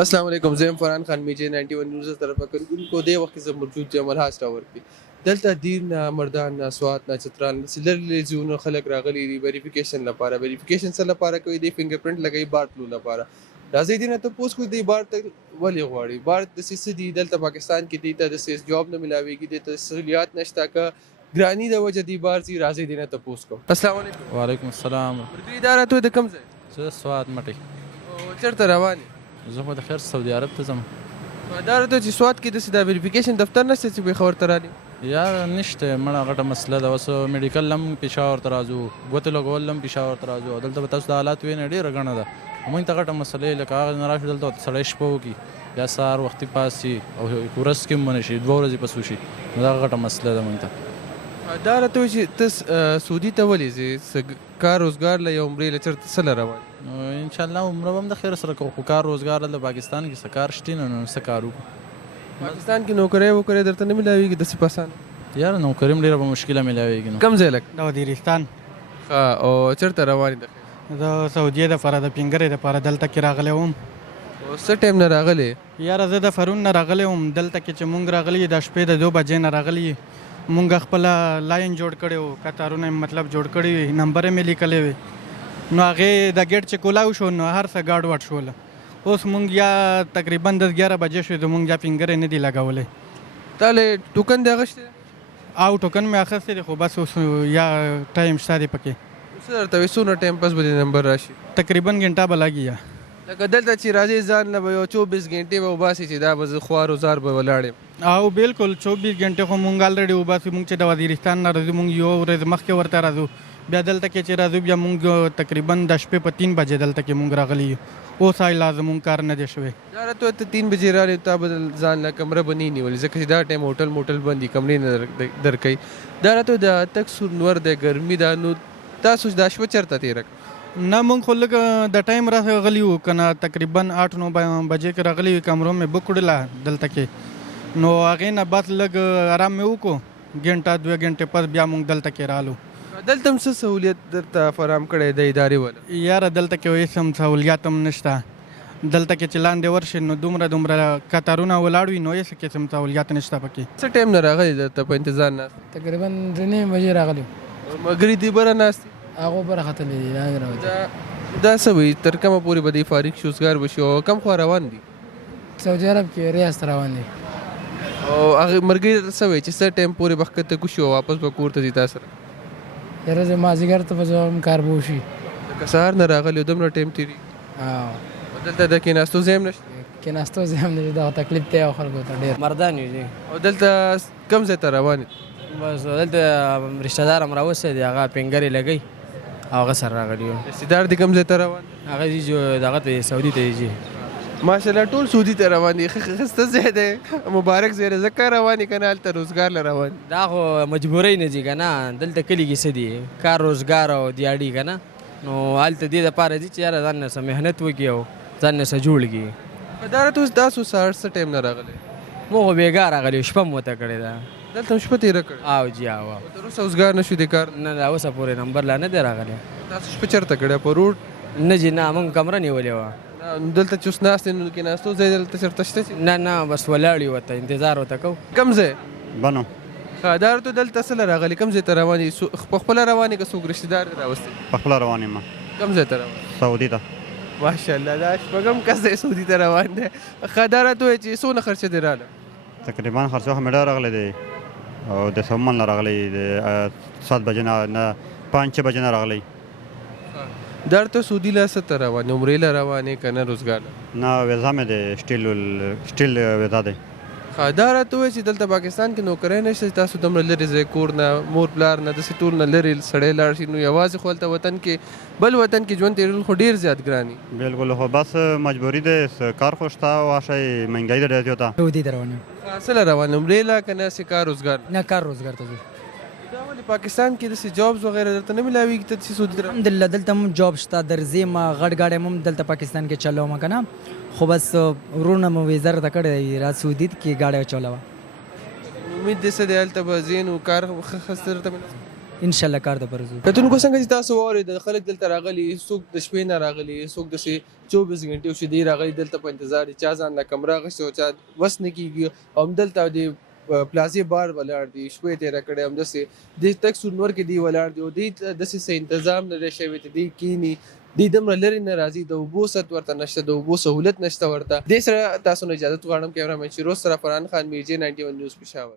अस्सलाम वालेकुम زم فرحان خان میجه 91 نیوز طرفه کوونکو د وخت زه موجود یم الهاس ټاور کې دلته دین مردان سوات چترال سلر زونه خلک راغلي دي ویریفیکیشن لپاره ویریفیکیشن سره لپاره کوي د فنگر پرنٹ لګي بار تلو لپاره راځي دي نه ته پوس کو دی بار ته ولې غواړي بار د سیس دي دلته پاکستان کې دي ته د سیس جاب نه ملاويږي د تسهیلات نشته کا ګرانی د وجه دی بار زی راځي دي نه ته پوس کو السلام علیکم وعلیکم السلام. ورګری اداره ته د کم ځای زه سوات مټی او چرته رواني زه خو د خیر سعودي عرب ته ځم. اداره ته چې سوات کې د سیدا ویریفیکیشن دفتر نشته چې به خبر ترالي یار نشته مړه غټه مسله ده. اوس میډیکل هم پېښور ته راځو، ګوتې لګول هم پېښور ته راځو. دلته به تاسو د حالات وینئ ډېره ګڼه ده. موږ ته غټه مسلې لکه هغه نه راشو دلته سړی شپه وکړي یا سهار وختي پاس شي او ورځ کې هم ونه شي 2 ورځې پس وشي. نو دا غټه مسله ده موږ ته. اداره ته چې ته سعودي ته ولې ځې کار روزګار له یو عمرې له چېرته څه له روان نو انشاءالله عمره به هم د خیر سره کوو، خو کار روزګار دلته پاکستان کې څه کار شته نو څه کار وکړو. پاکستان کې نوکری وکړې درته نه ملاویږي داسې په اسانه یار نوکري هم ډېره په مشکله میلاویږي. نو کم ځای لږ د وزیرستان ښه او چېرته روان دي د سعودیې دپاره د پینګرې دپاره دلته کې راغلی وم. او څه ټایم نه راغلې یاره زه د فرون نه راغلی وم. دلته کې چې مونږ راغلي د شپې د 2 بجې نه راغلي. مونږ خپله لاین جوړ کړی و، کتارونه مطلب جوړ کړي وي، نمبر مې لیکلی وي. نو هغې د ګیټ چې کولاو شو نو هر څه ګاډ وډ شول. اوس مونږ یا تقریبا 10-11 بجې شوې د مونږ یا فینګرې نه دي لګولی. تا له ټوکن دی اخیستی او ټوکن مې اخیستی دی خو بس اوس یا ټایم شته دی پکې. څه درته وایي څونه ټایم پس به دې نمبر راشي تقریبا ګنټه به لګي. یا لکه دلته چې راځې ځان نه به یو 24 غنټې به وباسي چې دا به زه خوار وزار به ولاړ یم. او بالکل 24 غنټې خو مونږ الریډي وباسو. مونږ چې د وزیرستان نه راځو مونږ یو ورځ مخکې ورته راځو، بیا دلته کې چې راځو بیا مونږ تقریبا د شپې په 3 بجې دلته کې مونږ راغلي یو. اوس لازم مونږ کار نه دی شوی. دا راته ته 3 بجې راغلې تا به ځان له کمره به نه نیولې ځکه چې دا ټایم هوټل بند دي کمرې نه درکوي. دا راته د تک سورنور د ګرمي دا نو تاسو دا شپه چېرته تېره کړه؟ نه مونږ خو لږ د ټایم راغلي وو که نه تقریبا 8-9 بجې کې راغلي وي. کمرو مې بک کړله دلته کې. نو هغې نه بس لږ آرام مې وکړو، ګنټه 2 غنټې پس بیا مونږ دلته کې رالو. دلته هم څه سهولیت درته فراهم کړی د ادارې والا؟ یاره دلته کې هېڅ هم سهولیات هم نشته. دلته کې چې لاندې ورشي نو دومره کتارونه ولاړ وي نو هېڅ قسم سهولیات نشته پکې. څه ټایم نه راغلی درته په انتظار ناست؟ تقریبا 3 بجې راغلی مګري دی بره ناست دي هغه بره ختلې دي لاندې راوځي. دا څه وایي تر کومه پورې به دی فارغ شي اوسګار به شي او کم خوا روان دي؟ سعودي عرب کې ریاض ته روان دي. او هغه مرګري ته څه وایي چې څه ټایم پورې به ښکته کوشي او واپس به کور ته ځي تا سره؟ یاره زه مازدیګر ته به زه هم کار به وشي. لکه سهار نه راغلی دومره ټایم تېري دلته د کېناستو ځای هم نشته؟ کېناستو ځای هم نه دغه تکلیف دی او خلکو ته ډېر. مردان یو دي. او دلته کم ځای ته روان دي؟ بس دلته رشته دار هم راوستی دی، هغه پینګرې لګی او هغه سره راغلی یو. رشتهدار دي کم ځای ته روان دي؟ هغه ځي دغه ته سعودي ته ځي. ماشاءالله ټول سعودي ته روان دي. ښه ځای دی، مبارک ځای دی. ځکه روان دي که نه هلته روزګار له روان دي. دا خو مجبورۍ نه ځي که نه، دلته کلي کې څه دي کار روزګار او دیاړي که نه. نو هلته دې دپاره ځي چې یاره ځان نه څه محنت وکړي او ځان نه څه جوړ کړي. دا راته اوس تاسو سهار څه ټایم نه راغلی؟ مو خو بېګا راغلی شپه مو ورته کړې ده. دلته هم شپه تېره کړې؟ او جي او تر اوسه اوسګار نه شو د کار؟ نه دا اوسه پورې نمبر لا نه دی راغلی. تاسو شپه چېرته کړې په روډ؟ نه جي نه مونږ کمره نیولې وه. دلته چې اوس ناست نو کېناستو ځای دلته چېرته شته چې؟ نه بس ولاړ یو ورته انتظار ورته کوو. کم ځای؟ بنو ښه دا راته دلته څه له راغلي کم ځای ته روان دي؟ په خپله روان دي که څوک رشتهدار دي راوستي؟ په خپله روان یم کم ځای ته روان؟ سعودي ته. ماشاءالله دا شپږم کس دی سعودي ته روان دی. ښه دا راته ووایه چې څونه خرچه دې راغله؟ تقریبا خرچه خو مې ډېر راغلی دی او د سمن نه راغلی د 7 بجې نه 5 بجې نه راغلی. دا راته سعودي له څه ته روان یې عمرې له روان یې که نه روزګار له؟ نه ویزا مې دی سټیل ویزا دی. ښه دا راته ووایه چې دلته پاکستان کې نوکری نشته چې تاسو دومره لرې ځای کور نه مور پلار نه داسې ټول نه لرې سړی لاړ شي نو یوازې خو هلته وطن کې بل وطن کې ژوند تېرول خو ډېر زیات ګران وي. بالکل خو بس مجبوري دی کار خو شته او هغه مهنګایي ده ډېره زیاته. سعودي ته روان یم. څه له روان عمرې له که نه هسې کار روزګار؟ نه کار روزګار ته ځو. دا ولې پاکستان کې داسې جابز وغیره درته نه ملاویږي ته چې سعودي ته الحمدلله دلته هم جاب شته درځې ما غټ ګاډی هم دلته پاکستان کې چلوم که نه خو بس ورونه مو ویزا راته کړی دی را سعودي کې ګاډی چلوه. امید دې څه دی هلته به ځې نو کار ښه درته ملاوي؟ ان شاء الله کار ته پرځو. کتونکو څنګه چې تاسو واورئ د خلک دلته راغلي څوک د شپې نه راغلي څوک داسې 24 غنټې شو راغلي دلته په انتظار دي چا ځان له کمره اخیستی او چا وس نه کېږي او همدلته د پلازې بار ولاړ دي شپې تېره کړې همداسې د تک سونور کې دی ولاړ دي او دوی ته داسې څه انتظام نه دی شوی چې دوی کینی دوی دومره لرې نه راځي د اوبو ست ورته نشته د اوبو سهولت نشته ورته دې سره تاسو نه اجازت غواړم کیمرامین شیروز سره فرحان خان میرجې 91 نیوز پېښور